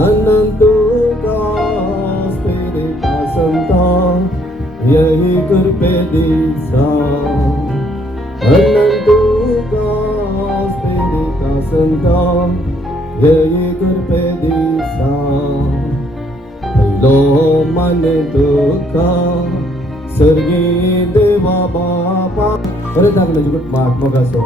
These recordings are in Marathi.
Anantukas Spirita Santa Yai Kurpedisa Anantukas Spirita Santa Yai Kurpedisa Lo Mane Duka Sergi Deva Bapa Pada tak nak jemput mak moga so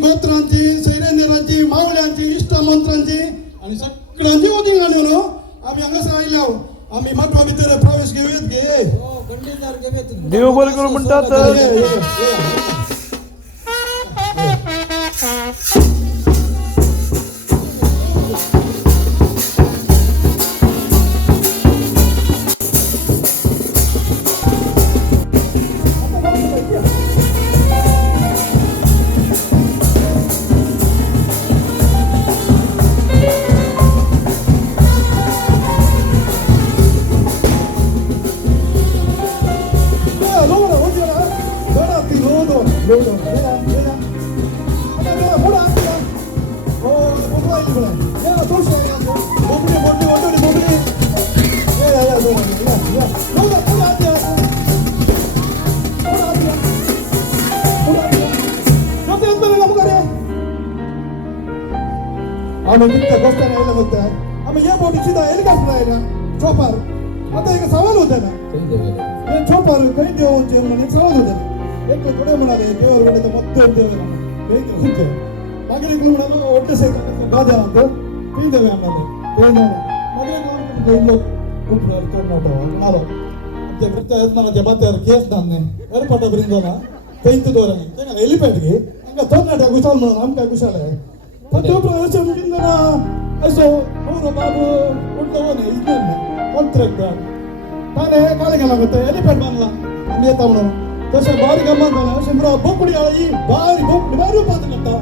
गोत्रांची सैन्यरांची मावळ्यांची इष्टमंत्रांची आणि सगळ्यांची वोटिंग आली न्हू आम्ही हांगा सांगल्या आम्ही मठा भितर प्रवेश घेऊयात गे देव बरें करूं म्हणटात आम्ही गोष्टाने यायला होतं आम्ही या बोटी सुद्धा एलिकाच राहिला चोपार आता एक सवाल होता ना चोपार काही देव म्हणून एक सवाल होता एक थोडे म्हणाले देवाकडे तर मग देव काही होते मागे म्हणालो ಒಟ್ಟು ಸೇಕಂತ ಬಾಧೆ ಅಂತ ತಿಳಿದೇವೆ ಆಮೇಲೆ ಮಾगे ಉಪ್ರು ತೊಗೊಂಡು ನಾರೋ ಮತ್ತೆ ಕೃತ್ಯ ಯತ್ನ ಮತ್ತೆ ಕೇಸ್ ನಾನೆ ಏರ್ಪಾಟ ಬರಿಂದನ ಕೈಂತು ದೂರಗೆ ಎಲಿಪೇಟ್ಗೆ ಹಂಗ ತೊಂದಾಟ ಕುಶಾಲ್ ನಮ್ಗೆ ಕುಶಾಲೆ ಮತ್ತೆ ಪ್ರವೇಶ ಮುಗಿಂದನ ಐಸೋ ಅವರು ಬಾಬು ಉಂಟವನೆ ಇದ್ನ ಕಾಂಟ್ರಾಕ್ಟ್ ತಾನೇ ಕಾಲಿಗೆಲ್ಲ ಗೊತ್ತೆ ಎಲಿಪೇಟ್ ಬಂದ್ಲ ನಮ್ಗೆ ತವನು तसे बारी गमत झाला शंभरा बोकडी आई बारी बोकडी बारी पाहत नव्हता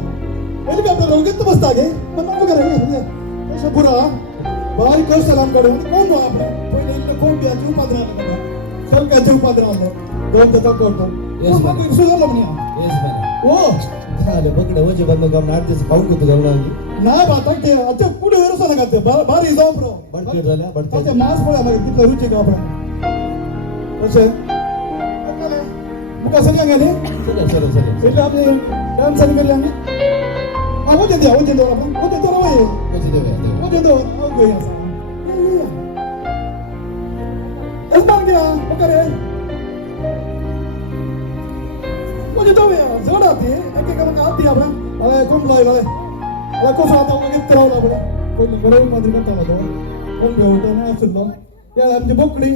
हेलिकॉप्टर घेत बसतागे पण नको करे तसे पुरा बारी कौशल आमकडे कोण आपला पहिले इल्ले कोण द्यायची उपाद्र आला सरकारचे उपाद्र आलं दोन तर करतो सुधारलं म्हणे ओ झालं बघ वजे बंद गम नाट्यच खाऊन घेतो गमला नाही बात ते आता पुढे वेरसा ना करते बारी जाऊ प्रो बडके झाल्या बडके मास पडा मग तिथलं रुची का आपण तसे मुका सगळ्या गेले सगळे आपले डान्स आणि करी आम्ही होते दे आपण होते तो रवय होते तो ओके एस्तान गया ओके होते तो जगडा आती एक एक मग आती आपण अरे कोण लायला अरे कोण आता वगैरे करावला बडा कोण बरोबर मात्र करता होता कोण भेवतो ना सुद्धा या आमची बोकडी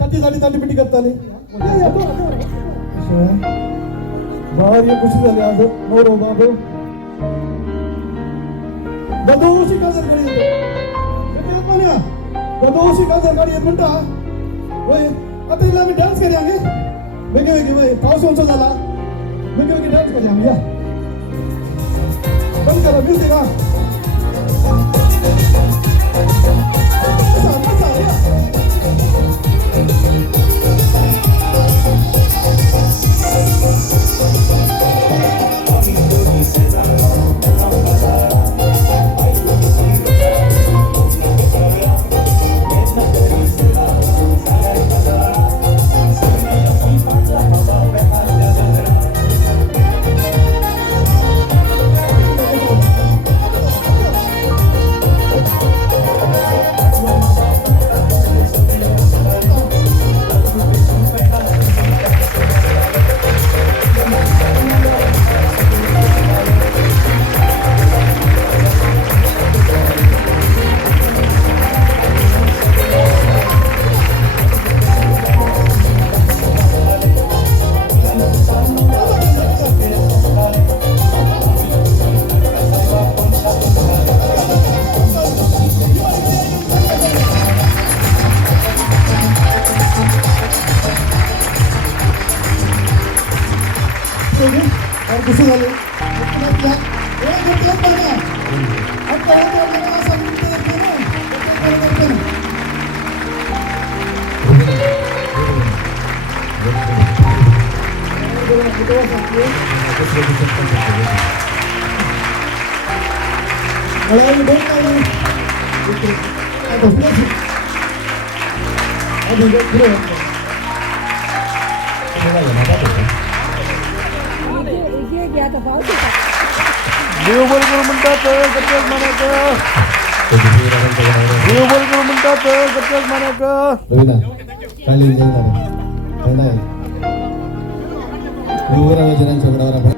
ताटी पिटी करताली भारी खुशी झाली आज नवरो बाबू बदोशी काजर गाडी येते म्हण्या बदोशी काजर गाडी येत म्हणता वय आता इला आम्ही डान्स करूया आम्ही वेगळी वय पाऊस उंच झाला वेगळी डान्स करूया आम्ही या बंद करा म्युझिक हा खुशी झाली देव बोल करून म्हणतात गच्चक म्हणायचं देव बोल करून म्हणतात गच्चक म्हणायचं रवीना काय लिहिलं आहे देवरावाजीरांच्या गडावर आपण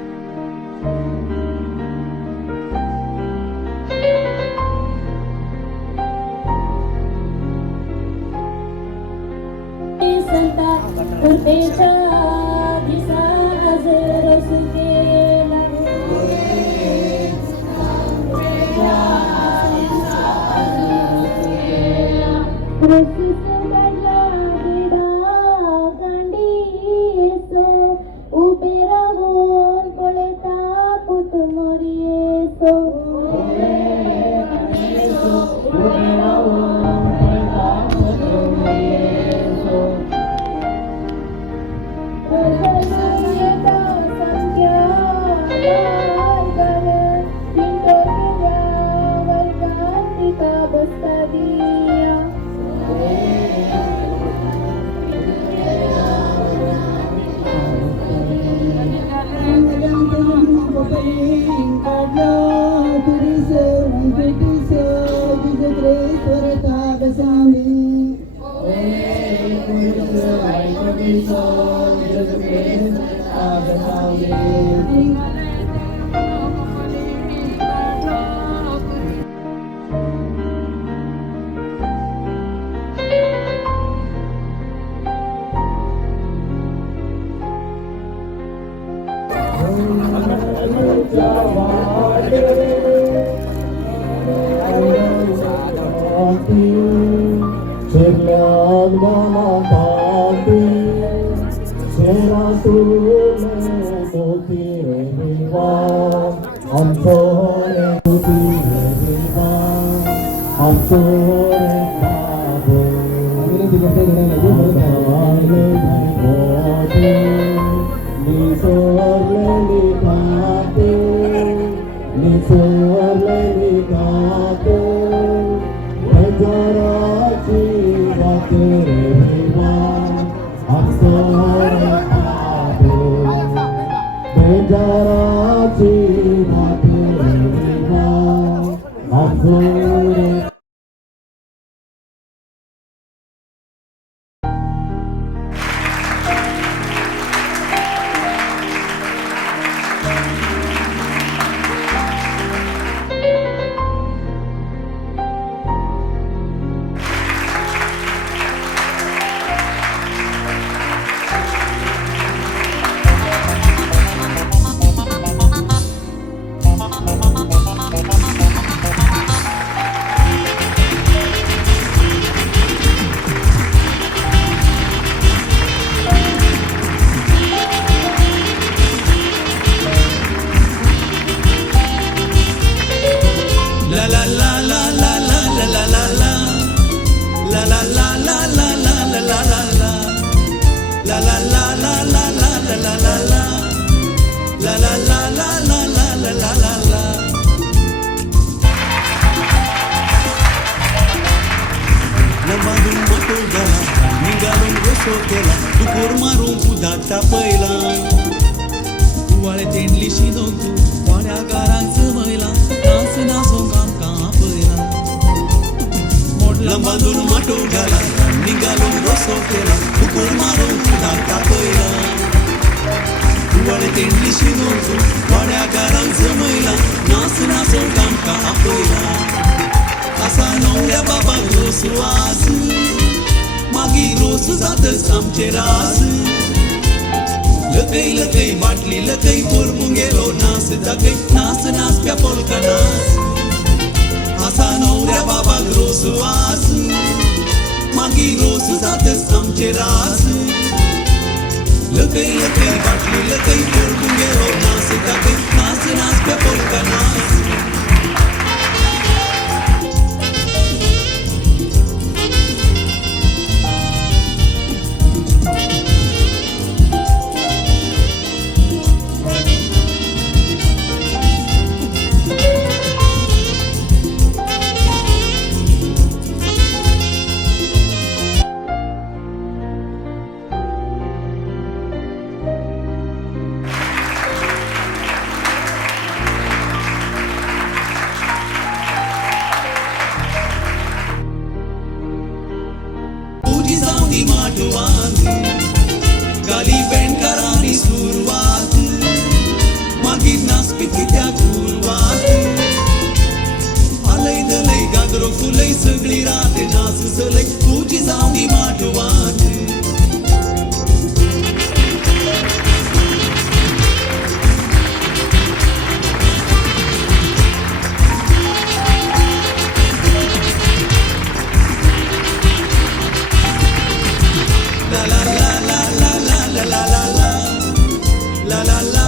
संता कृपेचा दिसा हजर सुकेला रसिक बडला गिडा गांडी सो उभे राहून पळता पुत मोरी सो रोसो केला कुकुर मारून उदात तापयला कुवाळे तेंडली शिनोकू वाड्या गारांक जमयला नाच नाचोंक आमकां आपयला मोडलां बांदून माटो घाला निघालून रोसो केला कुकुर मारून उदात तापयला कुवाळे तेंडली शिनोकू वाड्या गारांक जमयला नाच नाचोंक आमकां आपयला असा नवऱ्या बाबाक रोसू आस मागीर रोस जातच आमचे रास लकई लकई बाटली लकई पोरपून गेलो नाच दाखय नाच नाचप्या पोलका नाच असा नवऱ्या बाबाक रोसू आस मागीर रोस जातच आमचे रास लकई लकई बाटली लकई पोरपून गेलो नाच दाखय नाच नाचप्या पोलका नाच गाली बँडकारांनी सुरवात मागीर नाचपी कित्याक गुरवात आलय दलय गागरो फुलय सगळी रात नाच चलय तुजी जावं दी माटवात la la la la la la la la la la la